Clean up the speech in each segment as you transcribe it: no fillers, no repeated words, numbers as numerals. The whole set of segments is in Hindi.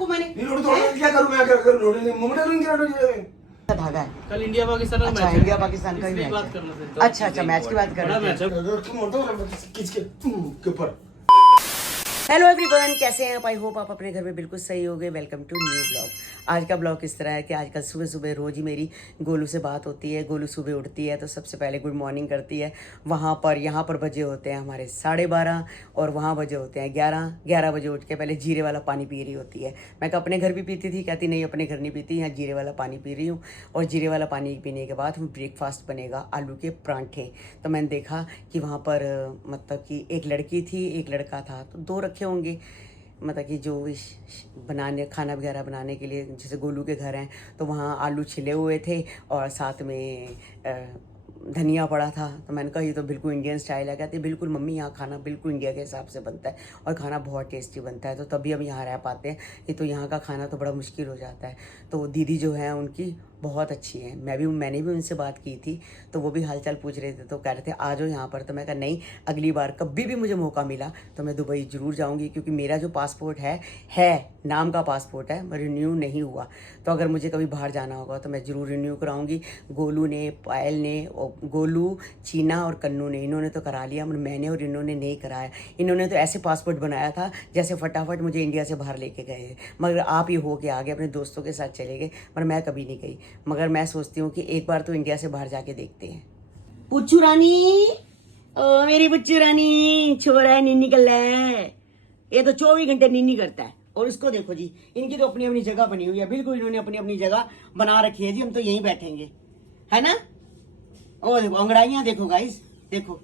आपको मैंने? क्या करूँ मैं, क्या करूँ धागा है कल इंडिया पाकिस्तान का अच्छा मैच है। इंडिया पाकिस्तान का ही इसलिए मैच बात है। करना था। अच्छा अच्छा मैच की बात कर बड़ा रहे थे। मैच है। ऊपर। हेलो एवरीवन, कैसे हैं आप? आई होप आप अपने घर में बिल्कुल सही होंगे। Welcome to new blog. आज का ब्लॉग इस तरह है कि आजकल सुबह सुबह रोज़ ही मेरी गोलू से बात होती है। गोलू सुबह उठती है तो सबसे पहले गुड मॉर्निंग करती है। यहाँ पर बजे होते हैं हमारे 12:30 और वहाँ बजे होते हैं 11 बजे उठ के पहले जीरे वाला पानी पी रही होती है। मैं अपने घर भी पीती थी, कहती नहीं अपने घर नहीं पीती, यहाँ जीरे वाला पानी पी रही हूँ। और जीरे वाला पानी पीने के बाद ब्रेकफास्ट बनेगा आलू के परांठे। तो मैंने देखा कि वहाँ पर मतलब कि एक लड़की थी एक लड़का था, तो 2 रखे होंगे मतलब कि जो बनाने खाना वगैरह बनाने के लिए, जैसे गोलू के घर हैं तो वहाँ आलू छिले हुए थे और साथ में धनिया पड़ा था। तो मैंने कहा ये तो बिल्कुल इंडियन स्टाइल है। कहते बिल्कुल मम्मी यहाँ खाना बिल्कुल इंडिया के हिसाब से बनता है और खाना बहुत टेस्टी बनता है, तो तभी हम यहाँ रह पाते हैं। ये तो यहाँ का खाना तो बड़ा मुश्किल हो जाता है। तो दीदी जो है उनकी बहुत अच्छी है। मैंने भी उनसे बात की थी तो वो भी हालचाल पूछ रहे थे, तो कह रहे थे आ जाओ यहाँ पर। तो मैं कहा नहीं, अगली बार कभी भी मुझे मौका मिला तो मैं दुबई ज़रूर जाऊँगी, क्योंकि मेरा जो पासपोर्ट है नाम का पासपोर्ट है, रिन्यू नहीं हुआ। तो अगर मुझे कभी बाहर जाना होगा तो मैं ज़रूर रिन्यू कराऊँगी। गोलू ने, पायल ने, गोलू, चीना और कन्नू ने, इन्होंने तो करा लिया, मैंने और इन्होंने नहीं कराया। इन्होंने तो ऐसे पासपोर्ट बनाया था जैसे फटाफट मुझे इंडिया से बाहर लेके गए। मगर आप ये हो के आ गए, अपने दोस्तों के साथ चले गए, पर मैं कभी नहीं गई। मगर मैं सोचती हूँ कि एक बार तो इंडिया से बाहर जाके देखते हैं। पुच्चू रानी, ओ मेरी पुच्चू रानी, छोरा है नीनी कल है। ये तो 24 घंटे नीनी करता है। और इसको देखो जी, इनकी तो अपनी अपनी जगह बनी हुई है, बिल्कुल इन्होंने अपनी अपनी जगह बना रखी है जी। हम तो यहीं बैठेंगे, है ना। ओ देखो अंगड़ाइयाँ देखो गाइस, देखो।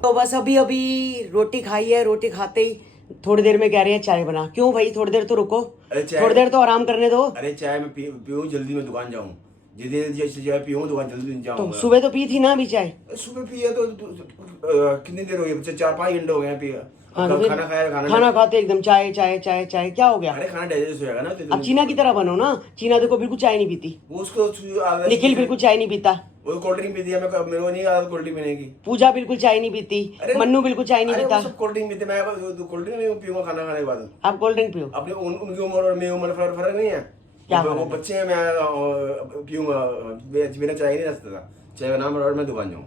तो बस अभी रोटी खाई है। रोटी खाते ही थोड़ी देर में कह रहे हैं चाय बना। क्यों भाई, थोड़ी देर तो रुको, थोड़ी देर तो आराम करने दो। अरे चाय मैं पीऊँ जल्दी, मैं दुकान जाऊँ। जैसे चाय पीऊँ दुकान जल्दी जाऊँ। तो सुबह तो पी थी ना अभी चाय? सुबह पिया तो कितनी देर हो गई? 4-5 घंटे हो गए पिया। हाँ, तो खाना खाया, खाना खाते एकदम चाय चाय चाय चाय, क्या हो गया? अरे खाना डाइजेस्ट हो जाएगा ना। अब चीना की तरह बनो ना। चीना देखो बिल्कुल चाय नहीं पीती, वो उसको निखिल बिल्कुल चाय नहीं पीता, वो कोल्ड ड्रिंक पीती है। मेरे को नहीं आदत कोल्ड ड्रिंक पीने की। पूजा बिल्कुल चाय नहीं पीती, मन्नू बिल्कुल चाय नहीं पीता। सब कोल्ड ड्रिंक पीते, मैं कोल्ड ड्रिंक नहीं पीऊंगा खाना खाने के बाद। आप कोल्ड ड्रिंक पियो। अपने उनकी उम्र और मेरी उम्र फर्क नहीं है। क्या वो बच्चे हैं, मैं पीऊंगा। बिना चाय नहीं रह सकता। चाय का नाम और मैं दुकान जाऊँ।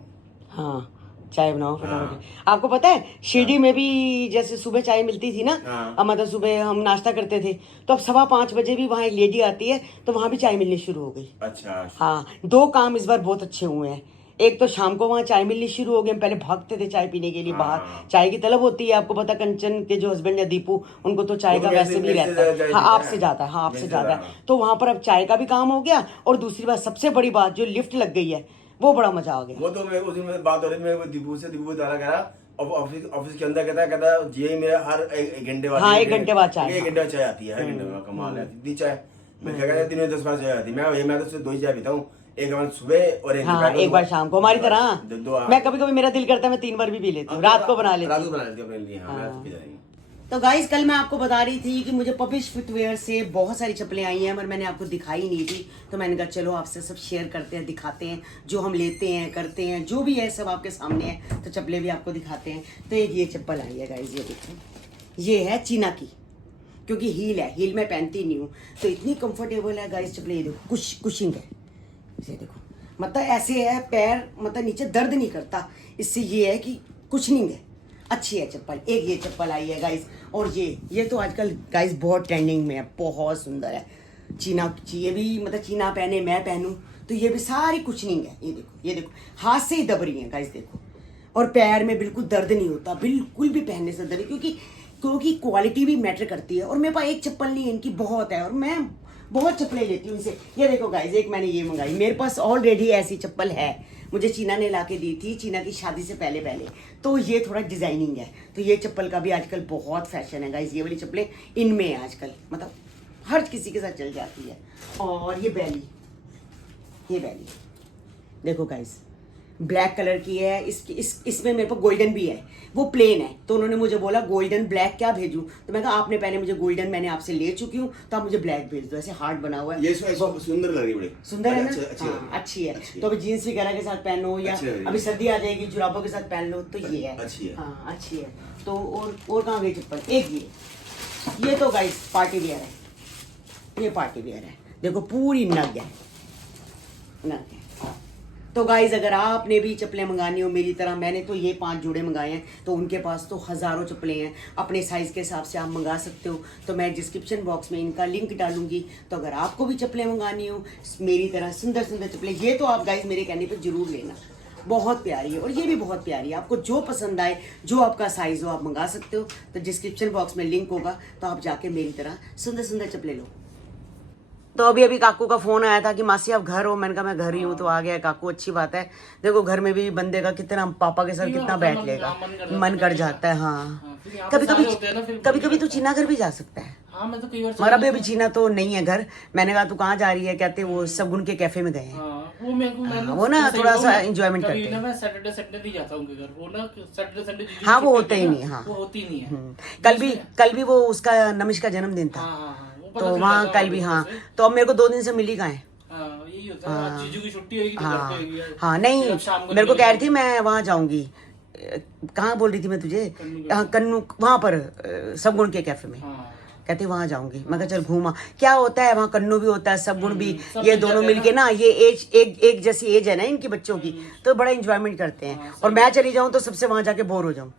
हाँ चाय बनाओ फटाफट। आपको पता है शिरडी में भी जैसे सुबह चाय मिलती थी ना, मतलब सुबह हम नाश्ता करते थे, तो अब 5:15 बजे भी वहाँ एक लेडी आती है तो वहाँ भी चाय मिलनी शुरू हो गई। अच्छा। हाँ, 2 काम इस बार बहुत अच्छे हुए हैं। एक तो शाम को वहाँ चाय मिलनी शुरू हो गई। हम पहले भागते थे चाय पीने के लिए बाहर, चाय की तलब होती है। आपको पता, कंचन के जो हस्बैंड है दीपू, उनको तो चाय का वैसे भी रहता है। हाँ आपसे ज्यादा, हाँ आपसे ज्यादा। तो वहाँ पर अब चाय का भी काम हो गया। और दूसरी बात, सबसे बड़ी बात, जो लिफ्ट लग गई है, वो बड़ा मजा आ गया। वो तो मैं उस दिन बात हो रही थी दीपू तारा कह रहा, अब ऑफिस के अंदर कहता जी मेरा हर 1 घंटे बाद, हाँ 1 घंटे बाद चाय, 1 घंटे बाद चाय आती है। हर घंटे में कमाल है दी चाय। मैं क्या कहता दिन में 10 बार चाय आती है। मैं तो 2 ही चाय पीता हूँ, एक बार सुबह और एक बार शाम को। हमारी तरह मैं कभी कभी मेरा दिल करता है मैं 3 बार भी पी लेती हूँ, रात को बना लेती हूँ अपने लिए। तो गाइस कल मैं आपको बता रही थी कि मुझे पपिश फुटवेयर से बहुत सारी चप्पलें आई हैं, पर मैंने आपको दिखाई नहीं थी। तो मैंने कहा चलो आपसे सब शेयर करते हैं, दिखाते हैं, जो हम लेते हैं करते हैं, जो भी है सब आपके सामने है। तो चप्पलें भी आपको दिखाते हैं। तो एक ये चप्पल आई है गाइस, ये देखो, ये है चीना की, क्योंकि हील है, हील मैं पहनती नहीं हूँ, तो इतनी कंफर्टेबल है गाइस चप्पलें। ये देखो कुशिंग है, ये देखो, मतलब ऐसे है पैर, मतलब नीचे दर्द नहीं करता। इससे ये है कि कुशनिंग है, अच्छी है चप्पल। एक ये चप्पल आई है गाइस, और ये तो आजकल गाइस बहुत ट्रेंडिंग में है, बहुत सुंदर है। ये भी मतलब चीना पहने, मैं पहनूं तो ये भी सारी कुशनिंग है। ये देखो हाथ से ही दब रही है गाइस, देखो। और पैर में बिल्कुल दर्द नहीं होता, बिल्कुल भी पहनने से दर्द, क्योंकि क्वालिटी भी मैटर करती है। और मेरे पास एक चप्पल नहीं है, इनकी बहुत है, और मैं बहुत चप्पलें लेती हूँ इनसे। ये देखो गाइस, एक मैंने ये मंगाई, मेरे पास ऑलरेडी ऐसी चप्पल है, मुझे चीना ने ला के दी थी, चीना की शादी से पहले। तो ये थोड़ा डिजाइनिंग है, तो ये चप्पल का भी आजकल बहुत फैशन है गाइस। ये वाली चप्पलें इनमें है आजकल, मतलब हर किसी के साथ चल जाती है। और ये बैली देखो गाइस, ब्लैक कलर की है। इसमें मेरे पास गोल्डन भी है, वो प्लेन है। तो उन्होंने मुझे बोला गोल्डन ब्लैक क्या भेजूं, तो मैं कहा आपने पहले मुझे गोल्डन मैंने आपसे ले चुकी हूँ, तो आप मुझे ब्लैक भेज दो। ऐसे हार्ट बना हुआ है, ये सुंदर लग रही है, बड़ी सुंदर है ना। अच्छी है। तो अभी जीन्स वगैरह के साथ पहनो, या अभी सर्दी आ जाएगी जुराबों के साथ पहन लो, तो ये है अच्छी है। हाँ अच्छी है। तो और कहाँ गई चप्पल? एक ये ये तो गाइस पार्टी वियर है, ये पार्टी वियर है, देखो पूरी नग है, नग है। तो गाइज अगर आपने भी चप्पलें मंगानी हो मेरी तरह, मैंने तो ये 5 जोड़े मंगाए हैं, तो उनके पास तो हज़ारों चप्पलें हैं, अपने साइज़ के हिसाब से आप मंगा सकते हो। तो मैं डिस्क्रिप्शन बॉक्स में इनका लिंक डालूंगी, तो अगर आपको भी चप्पलें मंगानी हो मेरी तरह सुंदर सुंदर चप्पलें, ये तो आप गाइज मेरे कहने पर जरूर लेना, बहुत प्यारी है और ये भी बहुत प्यारी है। आपको जो पसंद आए, जो आपका साइज़ हो, आप मंगा सकते हो। तो डिस्क्रिप्शन बॉक्स में लिंक होगा, तो आप जाके मेरी तरह सुंदर सुंदर चप्पलें लो। तो अभी काकू का फोन आया था कि मासी आप घर हो, मैंने कहा मैं घर ही हूँ। तो आ गया काकू, अच्छी बात है। देखो घर में भी बंदे का कितना, पापा के साथ कितना बैठ लेगा, मन कर जाता है। हाँ कभी कभी तो चीना घर भी जा सकता है। हाँ मैं तो कई बार हमारा भी अभी चीना तो नहीं है घर। मैंने कहा तू कहाँ जा रही है, कहते वो सगुन के कैफे में गए हैं। वो ना थोड़ा सा एंजॉयमेंट करते हैं। मैं सैटरडे संडे नहीं जाता उनके घर, वो ना सैटरडे संडे हाँ वो होता ही नहीं। हाँ वो होती नहीं है। कल भी वो उसका नमिश का जन्मदिन था, तो वहाँ कल भी। हाँ तो अब मेरे को 2 दिन से मिल ही गए। यही होता है, जीजू की छुट्टी होगी तो घर पे होगी। हाँ नहीं, मेरे को कह रही थी मैं वहाँ जाऊंगी। कहाँ बोल रही थी मैं तुझे? कन्नू, वहाँ पर सबगुण के कैफे में। कहते वहाँ जाऊंगी। मैं कहा चल घूमा, क्या होता है वहाँ, कन्नू भी होता है, सबगुण भी, ये दोनों मिलके ना, ये एज एक जैसी एज है ना इनकी बच्चों की, तो बड़ा एंजॉयमेंट करते हैं। और मैं चली जाऊँ तो सबसे वहाँ जाके बोर हो जाऊँ।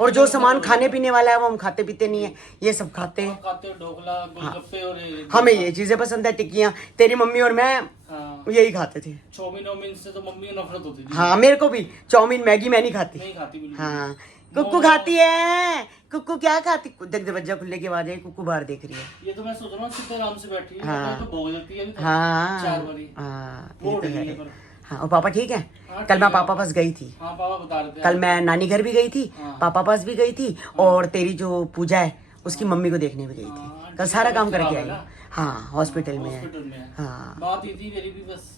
और जो सामान खाने पीने वाला है वो हम खाते पीते नहीं है, ये सब खाते हैं। ढोकला, गोलगप्पे और हमें ये चीजें पसंद है, टिक्कियाँ। तेरी मम्मी और मैं यही खाते थे। चाउमीन से तो मम्मी को नफरत होती थी। हाँ मेरे को भी चाउमीन मैगी मैं नहीं खाती। बिल्कुल। हाँ कुक्कू खाती है। कुक्कू क्या खाती? देख दरवाजा खुलने के बाद कुक्कू बाहर देख रही है। ये तो मैं सोच रहा हूँ कितने आराम से बैठी है। हाँ। तो भोग देती है। हाँ 4 बारी। हाँ वो ये तो उड़ गई है। है पर। हाँ और पापा ठीक है? हाँ, कल मैं ठीक है। पापा पास गई थी। हाँ पापा बता रहे थे। कल मैं नानी घर भी गई थी, हाँ। पापा पास भी गई थी, और तेरी जो पूजा है उसकी मम्मी को देखने भी गई थी। कल सारा काम करके आई। हाँ हॉस्पिटल में है। हाँ बात ये थी मेरी भी, बस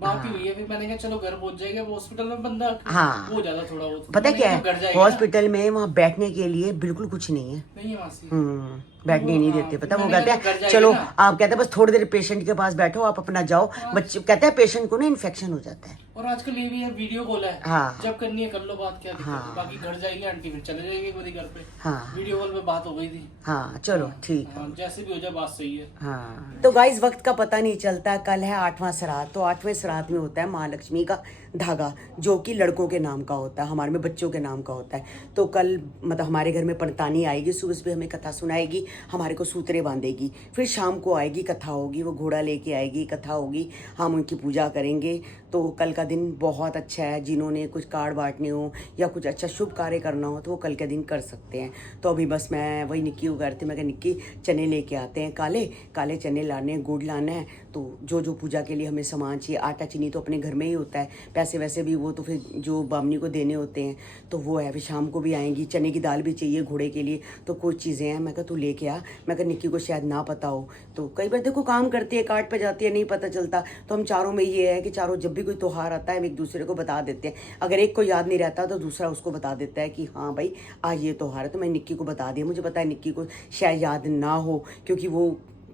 बात ही हुई है। फिर मैंने कहा चलो घर पहुंच जाएगा, वो हॉस्पिटल में बंदा हाँ हो जाता थोड़ा बहुत। पता क्या घर है, जाएगा। हॉस्पिटल में वहाँ बैठने के लिए बिल्कुल कुछ नहीं है। नहीं है मासी। बैठने ही नहीं हाँ, देते। पता वो मैंने कहते कहा घर हैं जाएगी चलो, ना। आप कहते हैं बस थोड़ी देर पेशेंट के पास बैठो, आप अपना जाओ। बच्चे कहते हैं पेशेंट को ना इन्फेक्शन हो जाता है। और आजकल ये भी है, वीडियो कॉल है। हाँ। जब करनी है कर लो बात, क्या दिक्कत है। हाँ। बाकी घर जाएंगे आंटी, फिर चले जाएंगे मेरे घर पे। हाँ वीडियो कॉल पे बात हो गई थी। हाँ चलो ठीक है। हाँ, जैसे भी हो जाए बात सही है। हाँ तो गाइस वक्त का पता नहीं चलता। कल है 8वां श्राद्ध। तो 8वें श्राद्ध में होता है महालक्ष्मी का धागा, जो कि लड़कों के नाम का होता है, हमारे में बच्चों के नाम का होता है। तो कल मतलब हमारे घर में पंडतानी आएगी, सुबह सुबह हमें कथा सुनाएगी, हमारे को सूत्रे बांधेगी, फिर शाम को आएगी, कथा होगी, वो घोड़ा लेके आएगी, कथा होगी, हम उनकी पूजा करेंगे। तो कल का दिन बहुत अच्छा है। जिन्होंने कुछ कार्ड बांटने हो या कुछ अच्छा शुभ कार्य करना हो तो वो कल के दिन कर सकते हैं। तो अभी बस मैं वही निक्की को करती, मैं कहा निक्की चने लेके आते हैं, काले काले चने लाने हैं, गुड़ लाना है। तो जो जो पूजा के लिए हमें सामान चाहिए, आटा चीनी तो अपने घर में ही होता है, पैसे वैसे भी वो तो फिर जो बामनी को देने होते हैं तो वो है। फिर शाम को भी आएंगी, चने की दाल भी चाहिए घोड़े के लिए, तो कुछ चीज़ें हैं। मैं कहा तू लेके आ। मैं कहा निक्की को शायद ना पता हो, तो कई बार देखो काम करती है, कार्ड पे जाती है, नहीं पता चलता। तो हम चारों में ये है कि चारों जब भी कोई त्यौहार आता है हम एक दूसरे को बता देते हैं। अगर एक को याद नहीं रहता तो दूसरा उसको बता देता है कि हाँ भाई आज ये त्यौहार है। तो मैं निक्की को बता दिया। मुझे पता है निक्की को शायद याद ना हो क्योंकि वो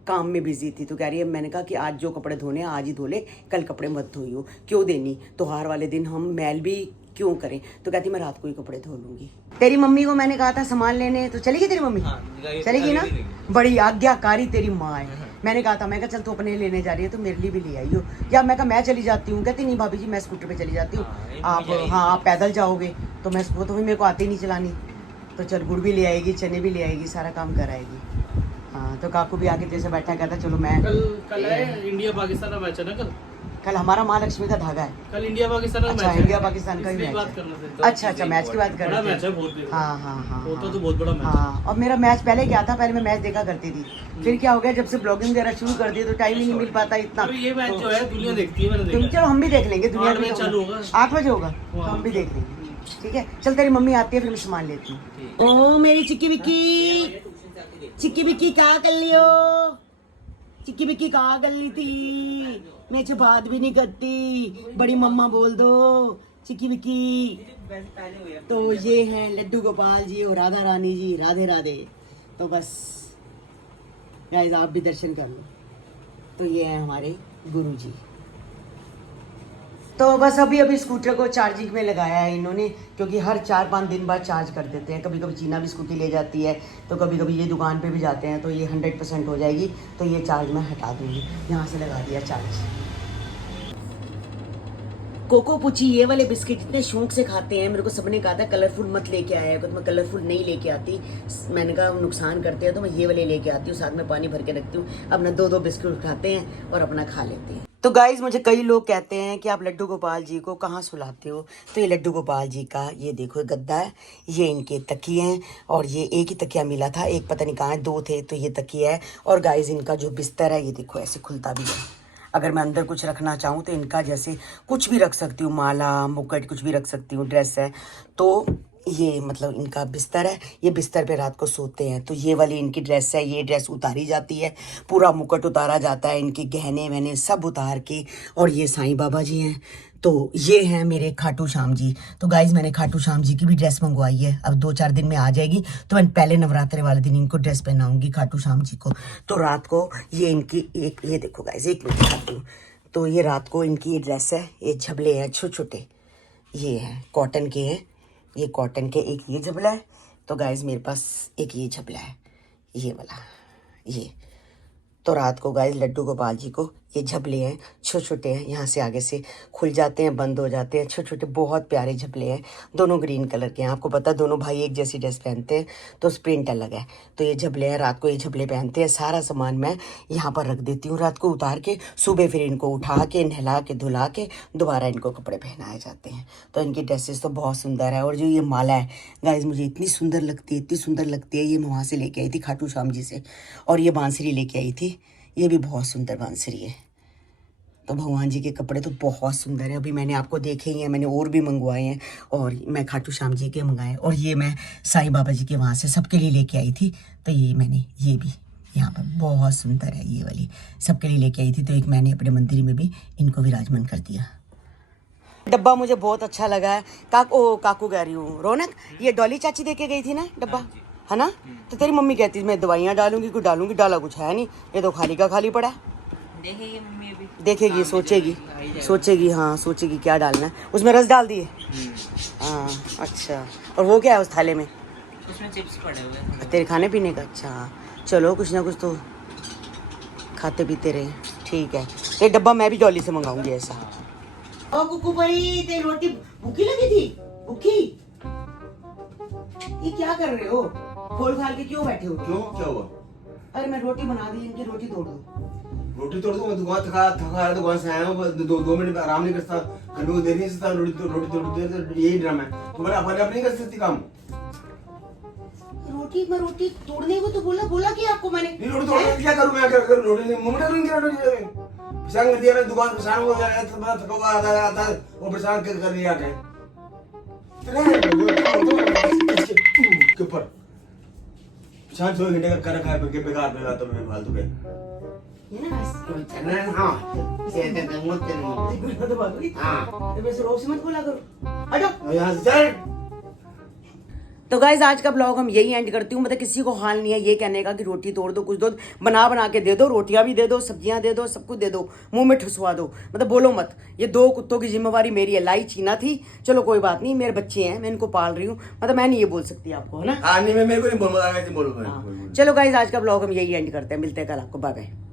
काम में बिजी थी। तो कह रही है, मैंने कहा कि आज जो कपड़े धोने आज ही धो ले, कल कपड़े मत धोइयो, क्यों देनी त्योहार वाले दिन हम मैल भी क्यों करें। तो कहती मैं रात को ही कपड़े धो लूंगी। तेरी मम्मी को मैंने कहा था सामान लेने, तो चलेगी तेरी मम्मी? चलेगी ना? बड़ी आज्ञाकारी तेरी माँ है। मैंने कहा था, मैं कहा चल तू अपने लेने जा रही है तो मेरे लिए भी ले आई हो, या मैं कहा मैं चली जाती हूँ। कहती नहीं भाभी जी मैं स्कूटर पे चली जाती हूँ, आप हाँ आप पैदल जाओगे तो मैं वो तो मेरे को आती नहीं चलानी। तो चल गुड़ भी ले आएगी, चने भी ले आएगी, सारा काम कराएगी। हाँ तो काकू भी आगे जैसे बैठा कहता चलो मैं कल है इंडिया पाकिस्तान का मैच है ना। कल हमारा महालक्ष्मी का धागा है। कल इंडिया पाकिस्तान का अच्छा मैच है। इंडिया पाकिस्तान का ही मैच बात है। करना थे। अच्छा अच्छा मैच की बात कर बड़ा रहे मैच थे। है बहुत। हाँ हाँ हाँ होता तो बहुत बड़ा मैच है। हाँ और मेरा मैच पहले क्या था, पहले मैं मैच देखा करती थी, फिर क्या हो गया जब से ब्लॉगिंग वगैरह शुरू कर दी तो टाइम ही नहीं मिल पाता इतना। अभी ये मैच जो है दुनिया देखती है, मैंने तुम देखा। चलो हम भी देख लेंगे, दुनिया 8 बजे चालू होगा। 8 बजे होगा तो हम भी देख लेंगे। ठीक है चल तेरी मम्मी आती है फिर मैं सामान लेती हूँ। ओ मेरी चिक्की बिक्की, चिक्की बिक्की कहाँ कर लियो? चिक्की बिक्की कहाँ कर ली थी? मैं से बात भी नहीं करती, बड़ी मम्मा बोल दो चिक्की बिक्की। तो ये हैं लड्डू गोपाल जी और राधा रानी जी, राधे राधे। तो बस गाइस आप भी दर्शन कर लो। तो ये हैं हमारे गुरु जी। तो बस अभी अभी स्कूटर को चार्जिंग में लगाया है इन्होंने, क्योंकि हर 4-5 दिन बाद चार्ज कर देते हैं। कभी कभी चीना भी स्कूटी ले जाती है, तो कभी कभी ये दुकान पे भी जाते हैं, तो ये 100% हो जाएगी। तो ये चार्ज मैं हटा दूँगी, यहाँ से लगा दिया चार्ज। कोको पुची ये वाले बिस्किट इतने शौक से खाते हैं, मेरे को सबने कहा था कलरफुल मत लेके आया करो, तो मैं कलरफुल नहीं लेके आती। मैंने कहा नुकसान करते हैं, तो मैं ये वाले लेके आती हूँ, साथ में पानी भर के रखती हूँ। अपना 2-2 बिस्किट उठाते हैं और अपना खा लेते हैं। तो गाइज, मुझे कई लोग कहते हैं कि आप लड्डू गोपाल जी को कहाँ सुलाते हो, तो ये लड्डू गोपाल जी का ये देखो गद्दा है, ये इनके तकिए हैं, और ये एक ही तकिया मिला था, एक पता नहीं कहाँ है, 2 थे, तो ये तकिया है। और गाइज इनका जो बिस्तर है ये देखो ऐसे खुलता भी है। अगर मैं अंदर कुछ रखना चाहूँ तो इनका जैसे कुछ भी रख सकती हूँ, माला मुकुट कुछ भी रख सकती हूँ, ड्रेस है। तो ये मतलब इनका बिस्तर है, ये बिस्तर पे रात को सोते हैं। तो ये वाली इनकी ड्रेस है, ये ड्रेस उतारी जाती है, पूरा मुकुट उतारा जाता है, इनके गहने वहने सब उतार के। और ये साईं बाबा जी हैं, तो ये हैं मेरे खाटू श्याम जी। तो गाइज मैंने खाटू श्याम जी की भी ड्रेस मंगवाई है, अब 2-4 दिन में आ जाएगी। तो मैं पहले नवरात्रे वाले दिन इनको ड्रेस पहनाऊंगी खाटू श्याम जी को। तो रात को ये इनकी एक, ये देखो गाइज, एक मिनट दिखाती हूँ। तो ये रात को इनकी ये ड्रेस है, ये झबले हैं छोटे छोटे, ये हैं कॉटन के हैं, ये कॉटन के। एक ये झबला है, तो गाइज मेरे पास एक ये झबला है, ये वाला ये। तो रात को गाइज लड्डू गोपाल जी को ये झबले हैं, छोटे छोटे हैं, यहाँ से आगे से खुल जाते हैं, बंद हो जाते हैं, छोटे छोटे बहुत प्यारे झबले हैं। दोनों ग्रीन कलर के हैं, आपको पता है दोनों भाई एक जैसी ड्रेस पहनते हैं, तो प्रिंट अलग है। तो ये झबले हैं, रात को ये झबले पहनते हैं। सारा सामान मैं यहाँ पर रख देती हूँ रात को उतार के, सुबह फिर इनको उठा के नहला के धुला के दोबारा इनको कपड़े पहनाए जाते हैं। तो इनकी ड्रेसेस तो बहुत सुंदर है। और जो ये माला है गाइज मुझे इतनी सुंदर लगती है, इतनी सुंदर लगती है। ये मैं वहाँ से लेके आई थी खाटू श्याम जी से। और ये बांसुरी लेके आई थी, ये भी बहुत सुंदर बांसुरी है। तो भगवान जी के कपड़े तो बहुत सुंदर है। अभी मैंने आपको देखे ही हैं, मैंने और भी मंगवाए हैं, और मैं खाटू श्याम जी के मंगाए। और ये मैं साईं बाबा जी के वहाँ से सबके लिए लेके आई थी। तो ये मैंने ये भी यहाँ पर बहुत सुंदर है, ये वाली सबके लिए लेके आई थी। तो एक मैंने अपने मंदिर में भी इनको विराजमान कर दिया। डब्बा मुझे बहुत अच्छा लगा है। काकू कह रही हूँ, रौनक, ये डॉली चाची दे के गई थी ना डब्बा, है ना? तो तेरी मम्मी कहती मैं दवाइयाँ डालूंगी, कुछ डालूंगी, डाला कुछ है नहीं, ये तो खाली का खाली पड़ा है। देखेगी मम्मी अभी, देखेगी, सोचेगी हाँ, सोचेगी क्या डालना है। उसमें रस डाल दिए? हाँ, अच्छा। और वो क्या है उस थाले में? उसमें चिप्स पड़े हुए हैं तेरे खाने पीने का। अच्छा चलो, कुछ ना कुछ तो खाते पीते रहे, ठीक है। ये डब्बा मैं भी डॉली से मंगाऊंगी ऐसा। ओ कुकू परी, तेरी रोटी भूखी लगी थी? भूखी? ये क्या कर रहे हो? खोल खाल के क्यों बैठे हो? क्यों, क्या हुआ? अरे मैं रोटी बना दी, इनकी रोटी तोड़ दो। रोटी तोड़ दूं? मैं दुकान थका दुकान से आया हूँ, 2 मिनट आराम नहीं करता, कभी को देर नहीं सकता। रोटी तोड़, यही ड्रामा है तुम्हारा। अपने नहीं कर सकती काम। मैं रोटी तोड़ने को तो बोला कि आपको मैंने। नहीं, रोटी तोड़ने क्या करूँ मैं? क्या करूँ? रोटी मुंह में डालूंगी रोटी। परेशान कर दिया मैं, दुकान परेशान हो गया, थका हुआ आता वो परेशान कर दिया आके के ऊपर। शांत 2 घंटे का कर रखा है, बेकार बेकार तो मैं फालतू के। ये ना हाँ, रोज मत बोला करो, हटो यहाँ से चल। तो गाइज आज का ब्लॉग हम यही एंड करती हूँ। मतलब किसी को हाल नहीं है ये कहने का कि रोटी तोड़ दो, कुछ दो, बना के दे दो, रोटियां भी दे दो, सब्जियां दे दो, सब कुछ दे दो, मुंह में ठुसवा दो। मतलब बोलो मत। ये 2 कुत्तों की जिम्मेवारी मेरी है। लाई छीना थी, चलो कोई बात नहीं, मेरे बच्चे हैं, मैं इनको पाल रही हूँ। मतलब मैं नहीं ये बोल सकती आपको, है ना? हाँ नहीं, मैं मेरे को नहीं बोलूंगा। चलो गाइज आज का ब्लॉग हम यही एंड करते हैं, मिलते हैं कल आपको, बाय बाय।